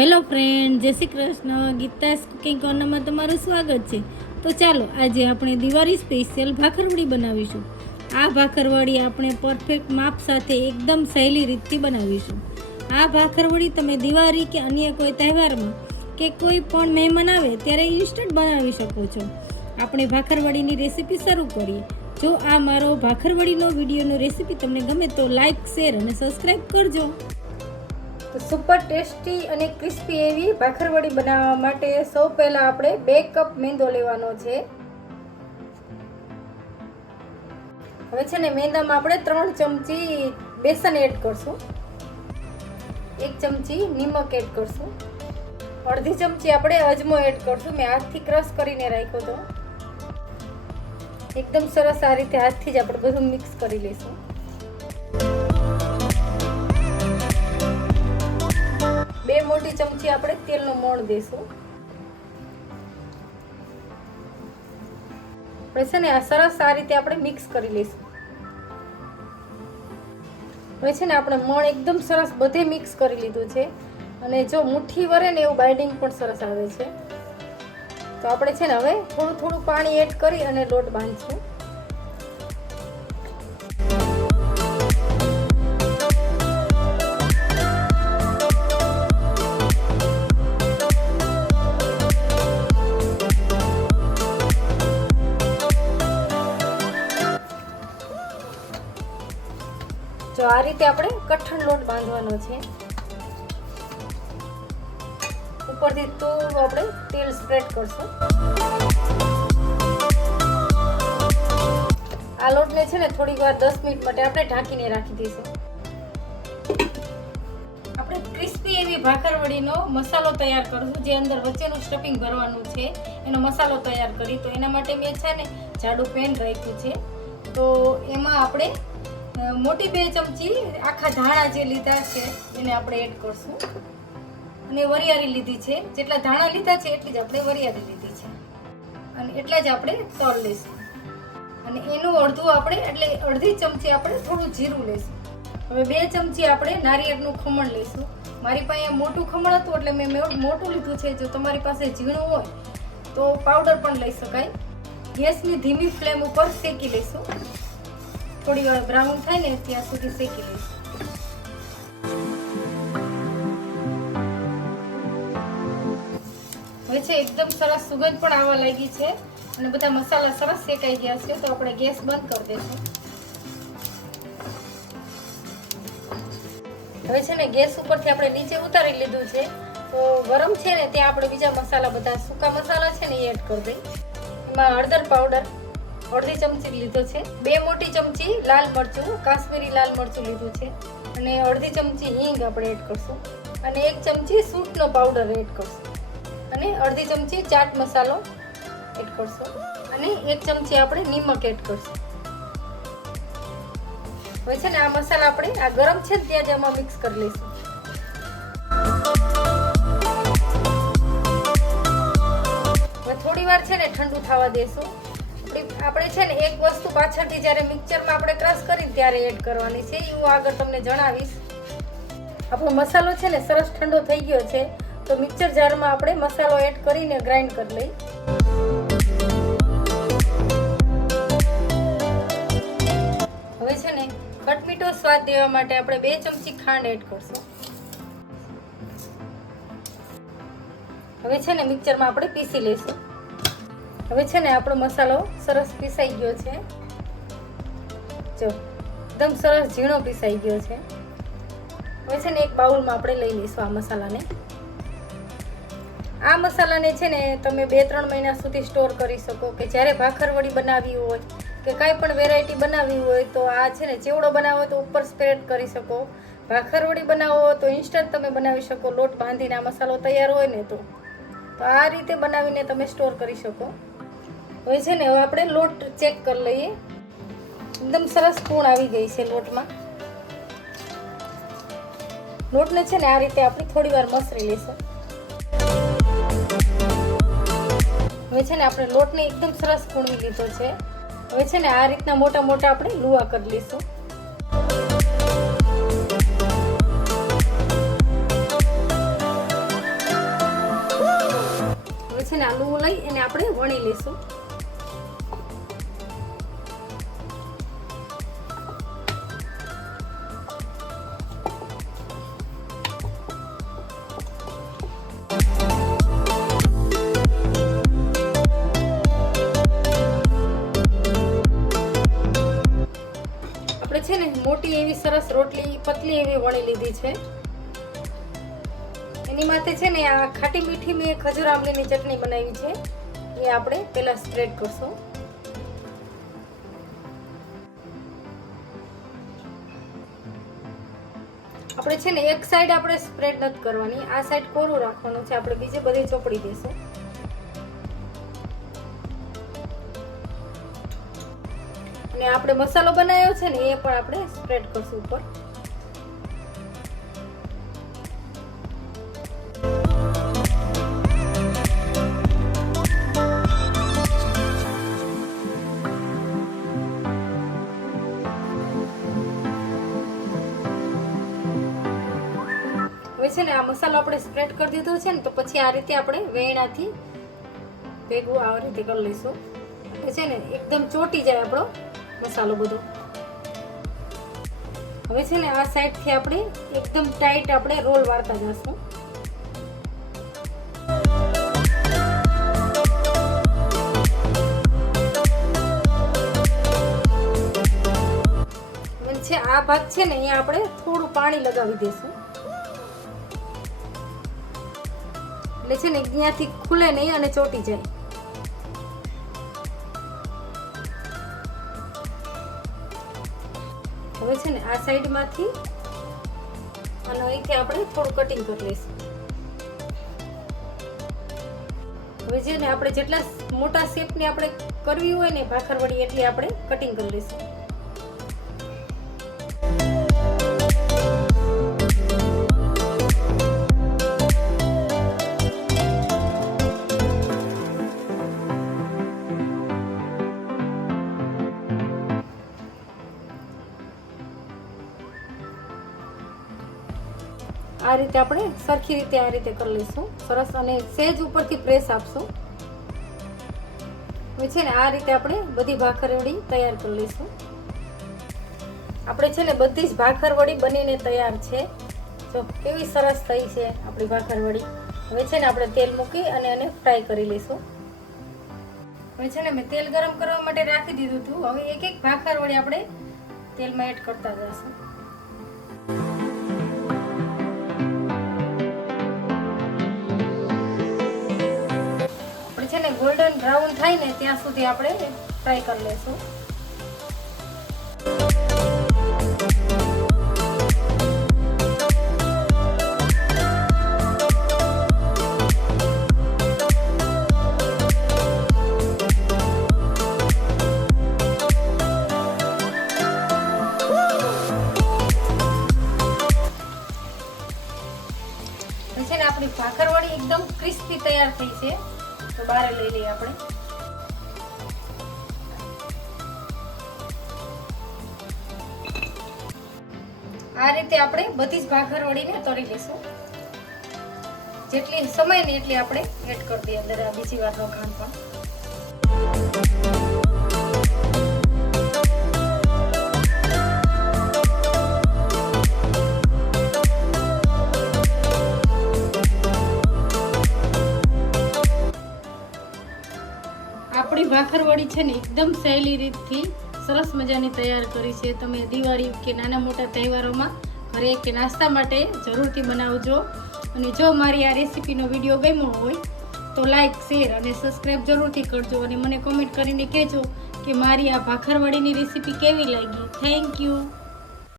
Hello friend, જય Shri Krishna. Geeta's cooking કોર્નરમાં તમારું સ્વાગત છે. તો ચાલો આજે આપણે દિવાળી સ્પેશિયલ ભાખરવડી બનાવીશું. આ ભાખરવડી આપણે પરફેક્ટ માપ સાથે એકદમ સહેલી રીતથી બનાવીશું. આ ભાખરવડી તમે દિવાળી કે અન્ય કોઈ તહેવારમાં કે કોઈ પણ મહેમાન આવે ત્યારે ઇન્સ્ટન્ટ બનાવી શકો છો. આપણે ભાખરવડીની રેસીપી શરૂ કરીએ. જો આ મારો ભાખરવડીનો વિડીયોનો રેસીપી તમને ગમે તો લાઈક, શેર અને સબસ્ક્રાઈબ કરજો. તો સુપર ટેસ્ટી અને ક્રિસ્પી એવી ભાખરવડી બનાવવા માટે સૌ પહેલાં આપણે 2 કપ મેંદો લેવાનો છે. હવે છે ને મેંદામાં આપણે 3 ચમચી બેસન એડ કરશું, 1 ચમચી નિમક એડ કરશું, અડધી ચમચી આપણે અજમો એડ કરશું. મેં હાથથી ક્રશ કરીને રાખ્યો હતો. એકદમ સરસ આ રીતે હાથથી જ આપણે બધું મિક્સ કરી લઈશું. બે મોટી ચમચી આપણે તેલનો મોણ દેશું. આપણે છે ને આ સરસ આ રીતે આપણે મિક્સ કરી લઈશું. હવે છે ને આપણે મોણ એકદમ સરસ બધે મિક્સ કરી લીધું છે અને જો મુઠ્ઠી વરે ને એવું બાઇન્ડિંગ પણ સરસ આવે છે. તો આપણે છે ને હવે થોડું થોડું પાણી એડ કરી અને લોટ બાંધશું. તો આ રીતે આપણે કઠણ લોટ બાંધવાનો છે. ઉપરથી થોડું આપણે તેલ સ્પ્રેડ કરશું. આ લોટને છે ને થોડીક વાર 10 મિનિટ માટે આપણે ઢાંકીને રાખી દઈશું. આપણે ક્રિસ્પી એવી ભાખરવડીનો મસાલો તૈયાર કરશું, જે અંદર વચ્ચેનું સ્ટફિંગ ભરવાનું છે એનો મસાલો તૈયાર કરી. તો એના માટે મેં છે ને જાડું પેન રાખ્યું છે. તો એમાં આપણે મોટી 2 ચમચી આખા ધાણા જે લીધા છે એને આપણે એડ કરશું અને વરિયાળી લીધી છે. જેટલા ધાણા લીધા છે એટલી જ આપણે વરિયાળી લીધી છે અને એટલા જ આપણે તલ લઈશું. અને એનું અડધું આપણે એટલે અડધી ચમચી આપણે થોડું જીરું લઈશું. હવે 2 ચમચી આપણે નારિયેળનું ખમણ લઈશું. મારી પાસે મોટું ખમણ હતું એટલે મેં મોટું લીધું છે. જો તમારી પાસે ઝીણું હોય તો પાવડર પણ લઈ શકાય. ગેસની ધીમી ફ્લેમ ઉપર શેકી લઈશું. થોડી વાર બ્રાઉન થાય ને ત્યાં સુધી શેકી લઈશું. હવે છે એકદમ સરસ સુગંધ પણ આવવા લાગી છે અને બધા મસાલા સરસ શેકાઈ ગયા છે. તો આપણે ગેસ બંધ કરી દઈશું. હવે છે ને ગેસ ઉપરથી આપણે નીચે ઉતારી લીધું છે. તો ગરમ છે ને ત્યાં આપણે બીજા મસાલા બધા સૂકા મસાલા છે ને એ એડ કરી દઈએ. એમાં હળદર પાવડર અડધી ચમચી લીધો છે, 2 મોટી ચમચી લાલ મરચું, કાશ્મીરી લાલ મરચું લીધું છે અને અડધી ચમચી હિંગ આપણે એડ કરશું અને 1 ચમચી સૂંઠનો પાવડર એડ કરશું અને અડધી ચમચી ચાટ મસાલો એડ કરશું અને 1 ચમચી આપણે નિમક એડ કરશું. હવે છે ને આ મસાલા આપણે આ ગરમ છે ત્યાં જ આમાં મિક્સ કરી લઈશું. હવે થોડી વાર છે ને ઠંડુ થવા દેશું. આપણે છે ને એક વસ્તુ પાછળથી જ્યારે મિક્સરમાં આપણે ક્રશ કરી ત્યારે એડ કરવાની છે, એવું આગળ તમને જણાવીશ. આપણો મસાલો છે ને સરસ ઠંડો થઈ ગયો છે. તો મિક્સર જારમાં આપણે મસાલો એડ કરીને ગ્રાઇન્ડ કરી લઈ. હવે છે ને ખટમીઠો સ્વાદ દેવા માટે આપણે 2 ચમચી ખાંડ એડ કરશું. હવે છે ને મિક્સરમાં આપણે પીસી લઈશું. હવે છે ને આપણો મસાલો સરસ પીસાઈ ગયો છે. જો એકદમ સરસ ઝીણો પીસાઈ ગયો છે. હવે છે ને એક બાઉલમાં આપણે લઈ લઈશું આ મસાલાને. આ મસાલાને છે ને તમે 2-3 મહિના સુધી સ્ટોર કરી શકો. કે જ્યારે ભાખરવડી બનાવવી હોય કે કાંઈ પણ વેરાયટી બનાવવી હોય તો આ છે ને ચેવડો બનાવો તો ઉપર સ્પ્રેડ કરી શકો. ભાખરવડી બનાવો તો ઇન્સ્ટન્ટ તમે બનાવી શકો. લોટ બાંધીને આ મસાલો તૈયાર હોય ને તો આ રીતે બનાવીને તમે સ્ટોર કરી શકો. હવે છે ને હવે આપણે લોટ ચેક કરી લઈએ. એકદમ સરસ પૂણ આવી ગઈ છે લોટમાં. લોટને છે ને આ રીતે આપણે થોડી વાર મસળી લઈશું. હવે છે ને આપણે લોટને એકદમ સરસ પૂણવી લીધો છે. હવે છે ને આ રીતના મોટા મોટા આપણે લુવા કરી લઈશું. છે ને આ લું લઈ અને આપણે વણી લઈશું. આપણે છે ને મોટી એવી સરસ રોટલી પતલી એવી વણી લીધી છે. એની માથે છે ને આ ખાટી મીઠી મેં ખજૂર આંબલીની ચટણી બનાવી છે, એ આપણે પહેલા સ્પ્રેડ કરશું. આપણે છે ને એક સાઈડ આપણે સ્પ્રેડ નથી કરવાની, આ સાઈડ કોરું રાખવાનું છે. આપણે બીજે બધી ચોપડી દઈશું. અને આપણે મસાલો બનાવ્યો છે ને એ પણ આપણે સ્પ્રેડ કરશું ઉપર. હવે છે ને આ મસાલો આપણે સ્પ્રેડ કરી દીધો છે ને, તો પછી આ રીતે આપણે વેણાથી ભેગું આ રીતે કરી લઈશું. એટલે છે ને એકદમ ચોટી જાય આપણો મસાલો બધો. હવે છે ને આ સાઈડથી આપણે એકદમ ટાઈટ આપણે રોલ વાળતા જઈશું. છે આ ભાગ છે ને અહીંયા આપણે થોડું પાણી લગાવી દઈશું. એટલે છે ને અહીંયાથી ખુલે નહીં અને ચોટી જાય. હવે છે ને આ સાઈડમાંથી અને અહીંથી આપણે થોડું કટિંગ કરી લઈશું. હવે છે ને આપણે જેટલા મોટા શેપની આપણે કરવી હોય ને ભાખરવડી એટલી આપણે કટિંગ કરી લઈશું. આ રીતે આપણે સરખી રીતે આ રીતે કરી લઈશું સરસ, અને સહેજ ઉપરથી પ્રેસ આપશું. હવે છે ને આ રીતે આપણે બધી ભાખરવડી તૈયાર કરી લઈશું. આપણે છે ને બધી જ ભાખરવડી બનીને તૈયાર છે. જો કેવી સરસ થઈ છે આપણી ભાખરવડી. હવે છે ને આપણે તેલ મૂકી અને એને ફ્રાય કરી લઈશું. હવે છે ને મેં તેલ ગરમ કરવા માટે રાખી દીધું હતું. હવે એક એક ભાખરવડી આપણે તેલમાં એડ કરતા જઈશું. ગોલ્ડન બ્રાઉન થાય ને ત્યાં સુધી આપણે ફ્રાય કરી લઈશું. છે ને આપણી ભાખરવડી એકદમ ક્રિસ્પી તૈયાર થઈ છે. તો બહાર લઈ લઈએ આપણે. આ રીતે આપણે બધી જ ભાખરવડીને તળી લઈશું. જેટલી સમય ને એટલી આપણે એડ કરી દઈએ અંદર આ બીજી વારનો ખાંડ પણ. આપણી ભાખરવડી છે ને એકદમ સહેલી રીતથી સરસ મજાની તૈયાર કરી છે. તમે દિવાળી કે નાના મોટા તહેવારોમાં ઘરે કે નાસ્તા માટે જરૂરથી બનાવજો. અને જો મારી આ રેસીપીનો વિડીયો ગમ્યો હોય તો લાઈક, શેર અને સબસ્ક્રાઈબ જરૂરથી કરજો. અને મને કોમેન્ટ કરીને કહેજો કે મારી આ ભાખરવડીની રેસીપી કેવી લાગી. Thank you.